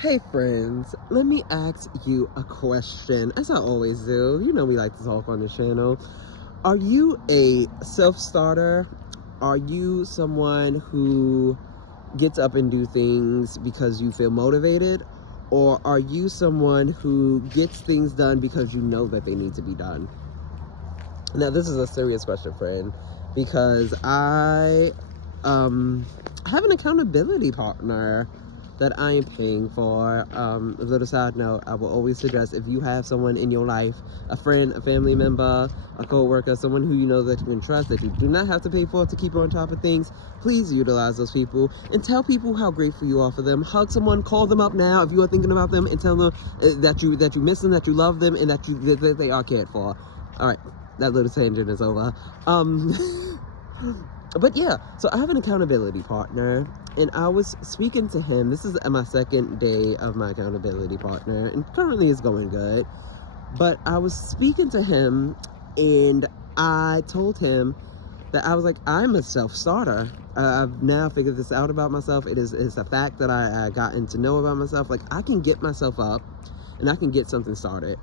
Hey friends, let me ask you a question, as I always do. You know we like to talk on the channel. Are you a self-starter? Are you someone who gets up and do things because you feel motivated? Or are you someone who gets things done because you know that they need to be done? Now this is a serious question, friend, because I have an accountability partner that I am paying for. A little side note, I will always suggest, if you have someone in your life, a friend, a family member, a co-worker, someone who you know that you can trust, that you do not have to pay for to keep on top of things, please utilize those people and tell people how grateful you are for them. Hug someone, call them up now if you are thinking about them, and tell them that you miss them, that you love them, and that they are cared for. All right, that little tangent is over. But yeah, so I have an accountability partner, and I was speaking to him. This is my second day of my accountability partner, and currently it's going good. But I was speaking to him, and I told him that I was like, I'm a self-starter. I've now figured this out about myself. It's a fact that I gotten to know about myself. Like, I can get myself up, and I can get something started.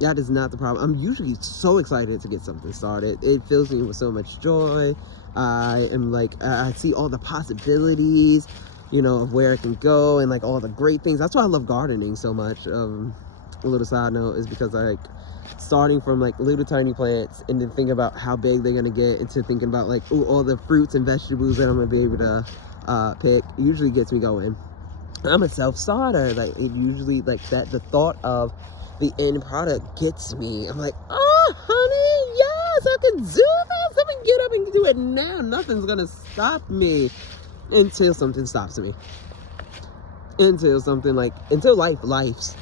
That is not the problem. I'm usually so excited to get something started. It fills me with so much joy. I am like, I see all the possibilities, of where it can go, and like all the great things. That's why I love gardening so much. A little side note is because I like starting from like little tiny plants and then thinking about how big they're gonna get, into thinking about like, ooh, all the fruits and vegetables that I'm gonna be able to pick, usually gets me going. I'm a self-starter. Like, it usually, like, that the thought of the end product gets me. I'm like, oh honey, yes, I can do this. I can get up and do it now. Nothing's gonna stop me until something stops me. Until life's.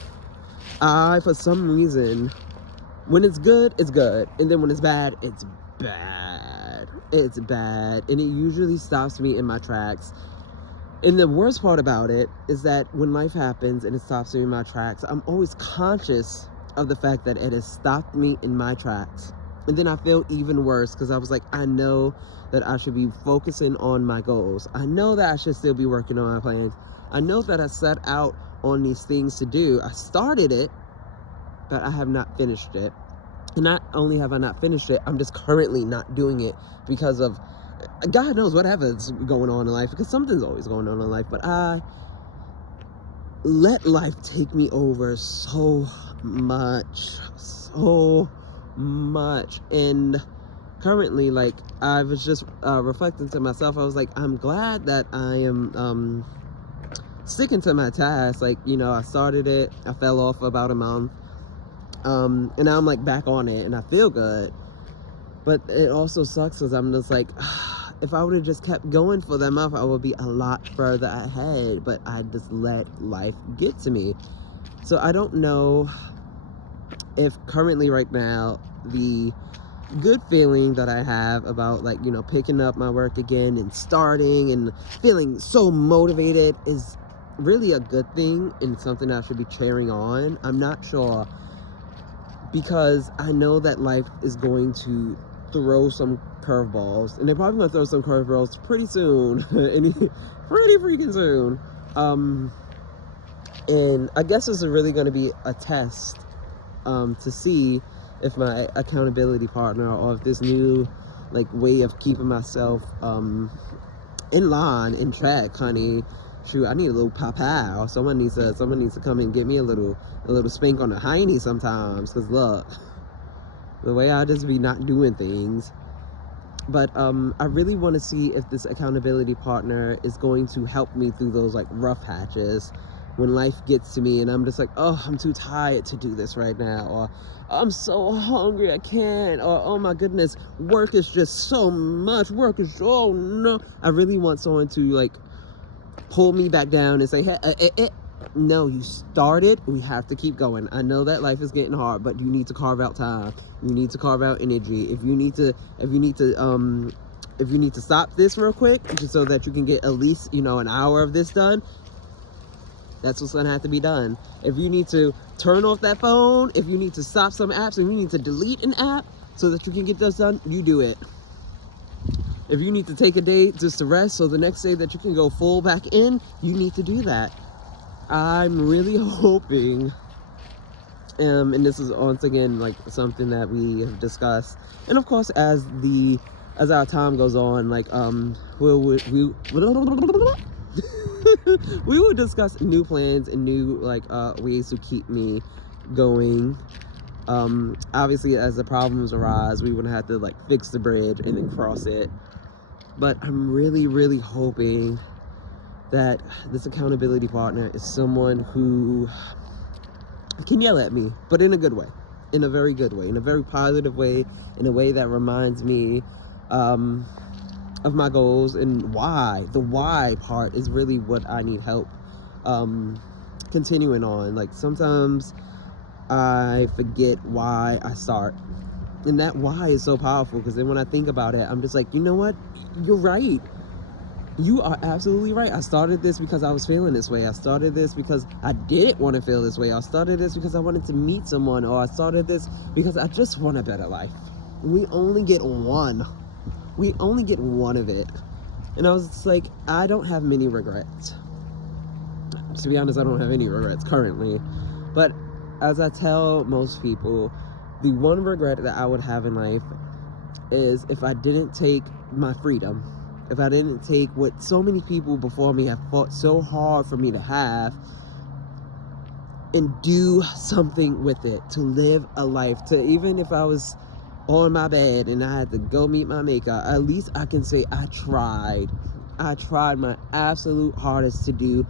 For some reason, when it's good, it's good. And then when it's bad, it's bad. It's bad. And it usually stops me in my tracks. And the worst part about it is that when life happens and it stops me in my tracks, I'm always conscious of the fact that it has stopped me in my tracks. And then I feel even worse, because I was like, I know that I should be focusing on my goals. I know that I should still be working on my plans. I know that I set out on these things to do. I started it, but I have not finished it. And not only have I not finished it, I'm just currently not doing it because of God knows whatever's going on in life, because something's always going on in life. But I let life take me over so much. And currently, like, I was just reflecting to myself. I was like, I'm glad that I am sticking to my task. Like, I started it, I fell off for about a month, and now I'm like back on it and I feel good. But it also sucks because I'm just like, if I would have just kept going for that month, I would be a lot further ahead. But I just let life get to me. So I don't know if currently right now, the good feeling that I have about, like, picking up my work again and starting and feeling so motivated is really a good thing and something I should be cheering on. I'm not sure, because I know that life is going to throw some curveballs, and they're probably gonna throw some curveballs pretty soon. Pretty freaking soon. And I guess this is really going to be a test to see if my accountability partner, or if this new like way of keeping myself in line, in track, honey. Shoot, I need a little pow. Someone needs to come and get me a little spank on the hiney sometimes, because look, the way I just be not doing things. But I really want to see if this accountability partner is going to help me through those like rough patches when life gets to me and I'm just like, oh, I'm too tired to do this right now, or I'm so hungry I can't, or oh my goodness, work is just so much, oh no. I really want someone to like pull me back down and say, hey, no, you started, we have to keep going. I know that life is getting hard, but you need to carve out time. You need to carve out energy. If you need to stop this real quick, just so that you can get at least, an hour of this done, that's what's gonna have to be done. If you need to turn off that phone, if you need to stop some apps, if you need to delete an app so that you can get this done, you do it. If you need to take a day just to rest, so the next day that you can go full back in, you need to do that. I'm really hoping, and this is once again like something that we have discussed, and of course as our time goes on, like we will discuss new plans and new like ways to keep me going. Obviously as the problems arise, we would have to like fix the bridge and then cross it. But I'm really hoping that this accountability partner is someone who can yell at me, but in a good way, in a very good way, in a very positive way, in a way that reminds me of my goals and why. The why part is really what I need help continuing on. Like sometimes I forget why I start, and that why is so powerful, because then when I think about it, I'm just like, you know what, you're right. You are absolutely right. I started this because I was feeling this way. I started this because I didn't want to feel this way. I started this because I wanted to meet someone, or I started this because I just want a better life. We only get one. We only get one of it. And I was just like, I don't have many regrets. To be honest, I don't have any regrets currently. But as I tell most people, the one regret that I would have in life is if I didn't take my freedom. If I didn't take what so many people before me have fought so hard for me to have, and do something with it, to live a life, to, even if I was on my bed and I had to go meet my maker, at least I can say I tried. I tried my absolute hardest to do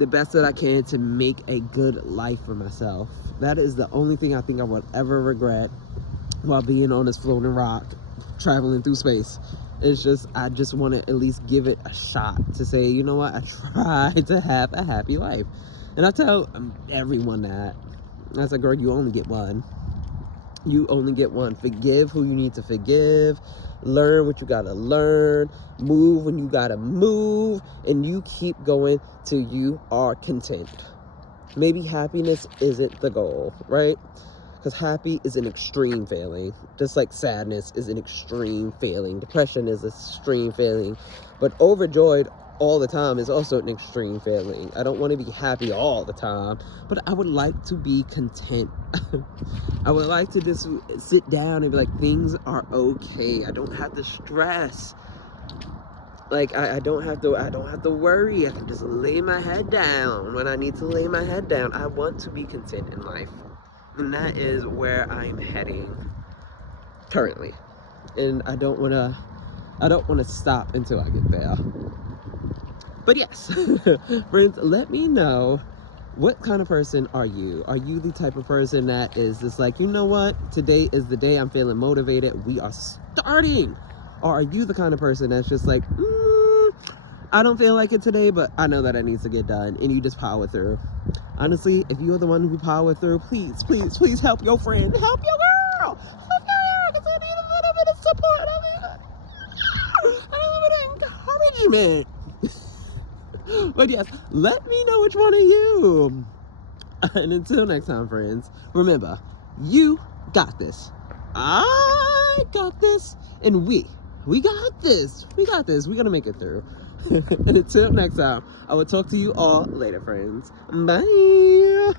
the best that I can to make a good life for myself. That is the only thing I think I would ever regret while being on this floating rock, traveling through space. It's just, I just want to at least give it a shot to say, you know what, I tried to have a happy life. And I tell everyone that. I said, girl, you only get one. You only get one. Forgive who you need to forgive. Learn what you gotta learn. Move when you gotta move. And you keep going till you are content. Maybe happiness isn't the goal, right? Because happy is an extreme feeling. Just like sadness is an extreme feeling. Depression is an extreme feeling. But overjoyed all the time is also an extreme feeling. I don't want to be happy all the time, but I would like to be content. I would like to just sit down and be like, things are okay. I don't have to stress. Like I don't have to worry. I can just lay my head down when I need to lay my head down. I want to be content in life. And that is where I'm heading currently. And I don't want to stop until I get there. But yes, friends, let me know, what kind of person are you? Are you the type of person that is just like, you know what, today is the day, I'm feeling motivated, we are starting? Or are you the kind of person that's just like, I don't feel like it today, but I know that it needs to get done, and you just power through? Honestly, if you're the one who power through, please help your friend, help your girl, because I need a little bit of support. I need a little bit of encouragement. But yes, let me know which one are you. And until next time, friends, remember, you got this. I got this. And we got this. We're going to make it through. And until next time, I will talk to you all later, friends. Bye.